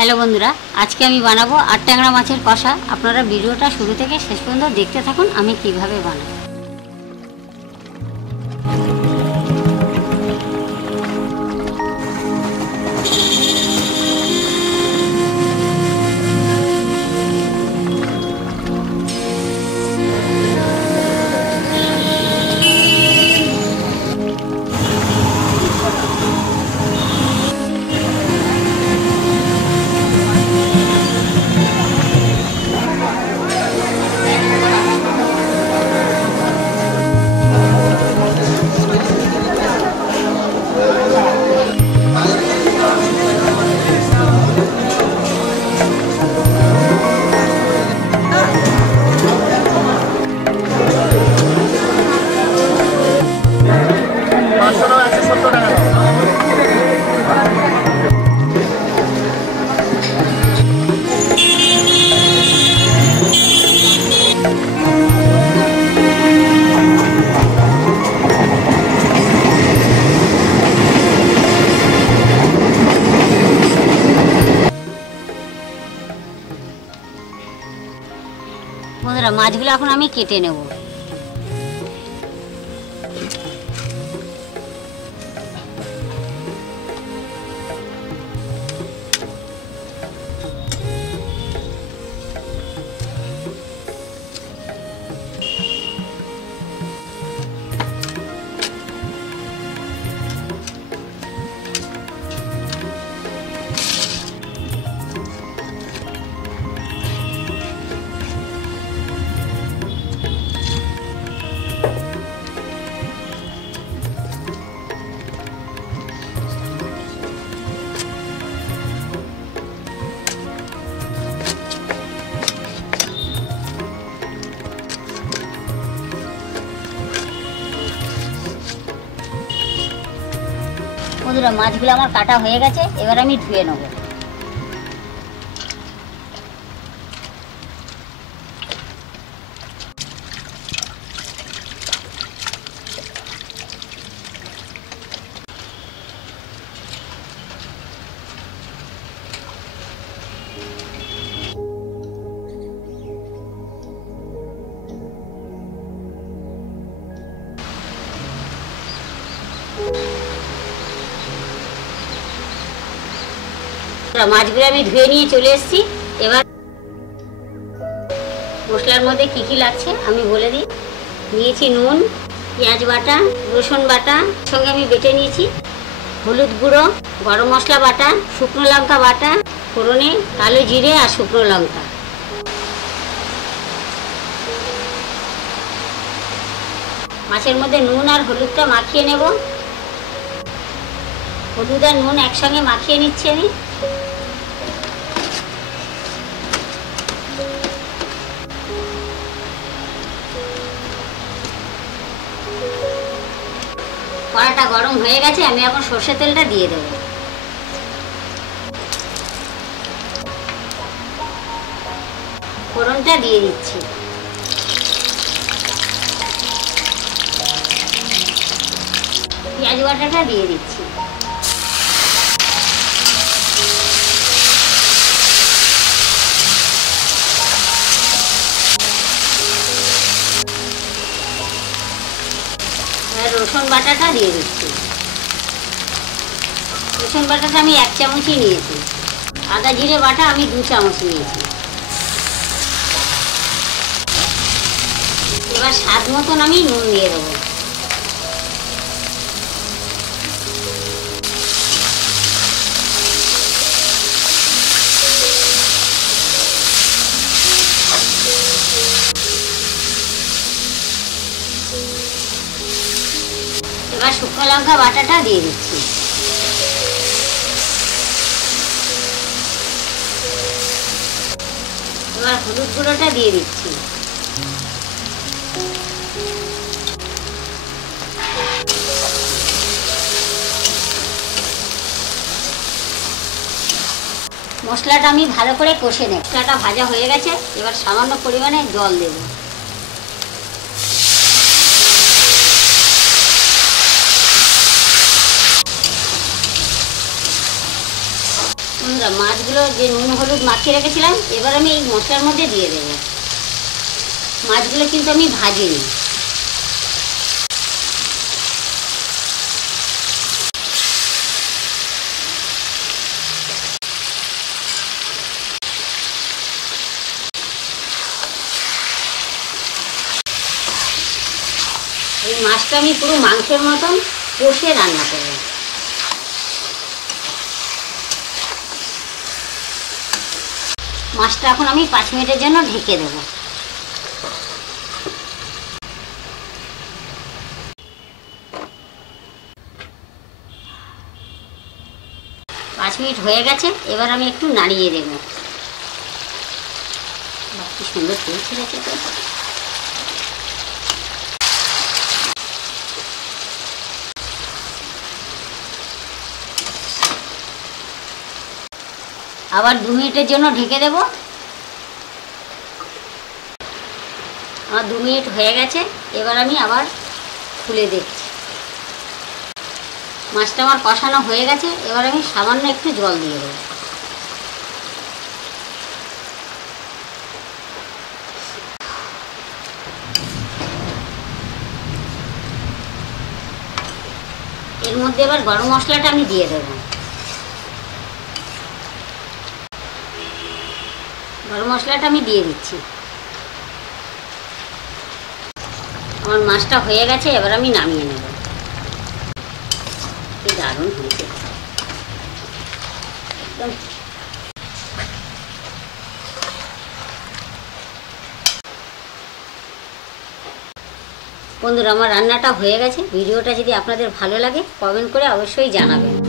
Hello बंधुरा आज के आमी बानाबो आट टैंगड़ा माछेर कषा। आपनारा भिडियोटा शुरू थेके शेष पर्यन्त देखते थाकुन आमी किभाबे बानाई। বন্ধুরা মাছগুলো এখন আমি কেটে নেব। বন্ধুরা মাছগুলো আমার কাটা হয়ে গেছে, এবার আমি ধুয়ে নেব। মাছগুলো আমি ধুয়ে নিয়ে চলে এসেছি। এবার মশলার মধ্যে কি কি লাগছে আমি বলে দিই। নিয়েছি নুন, পেঁয়াজ বাটা, রসুন বাটা, সঙ্গে আমি বেটে নিয়েছি হলুদ গুঁড়ো, গরম মশলা বাটা, শুকনো লঙ্কা বাটা, ফোড়নে কালো জিরে আর শুকনো লঙ্কা। মাছের মধ্যে নুন আর হলুদটা মাখিয়ে নেব। হলুদ আর নুন একসঙ্গে মাখিয়ে নিচ্ছি আমি। কড়াটা গরম হয়ে গেছে, আমি এখন সর্ষের তেলটা দিয়ে দেব। ফোড়নটা দিয়ে দিচ্ছি। পেঁয়াজ বাটাটা দিয়ে দিচ্ছি। রসুন বাটাটা দিয়ে দিচ্ছি। রসুন বাটাটা আমি 1 চামচই নিয়েছি। আদা জিরে বাটা আমি 2 চামচ নিয়েছি। এবার স্বাদ মতন আমি নুন দিয়ে দেবো। এবার শুকনো লঙ্কা বাটাটা দিয়ে দিচ্ছি। এবার হলুদ গুঁড়োটা দিয়ে দিচ্ছি। মশলাটা আমি ভালো করে কষে নেব। মশলাটা ভাজা হয়ে গেছে, এবার সামান্য পরিমাণে জল দেব। বন্ধুরা মাছগুলো যে নুন হলুদ মাখিয়ে রেখেছিলাম এবার আমি এই মশলার মধ্যে দিয়ে দেবো। মাছগুলো কিন্তু আমি ভাজিনি। এই মাছটা আমি পুরো মাংসের মতন কষে রান্না করব। মাছটা এখন আমি 5 মিনিটের জন্য ঢেকে দেব। পাঁচ মিনিট হয়ে গেছে, এবার আমি একটু নাড়িয়ে দেব। কি সুন্দর তেল ছেড়েছে তো। আবার 2 মিনিটের জন্য ঢেকে দেব। আমার 2 মিনিট হয়ে গেছে, এবার আমি আবার খুলে দেখছি। মাছটা আমার কষানো হয়ে গেছে, এবার আমি সামান্য একটু জল দিয়ে দেব। এর মধ্যে এবার গরম মশলাটা আমি দিয়ে দেব। গরম মশলাটা আমি দিয়ে দিচ্ছি। আমার মাছটা হয়ে গেছে, এবার আমি নামিয়ে নেব। কি দারুণ হয়েছে একদম। বন্ধুরা আমার রান্নাটা হয়ে গেছে। ভিডিওটা যদি আপনাদের ভালো লাগে কমেন্ট করে অবশ্যই জানাবেন।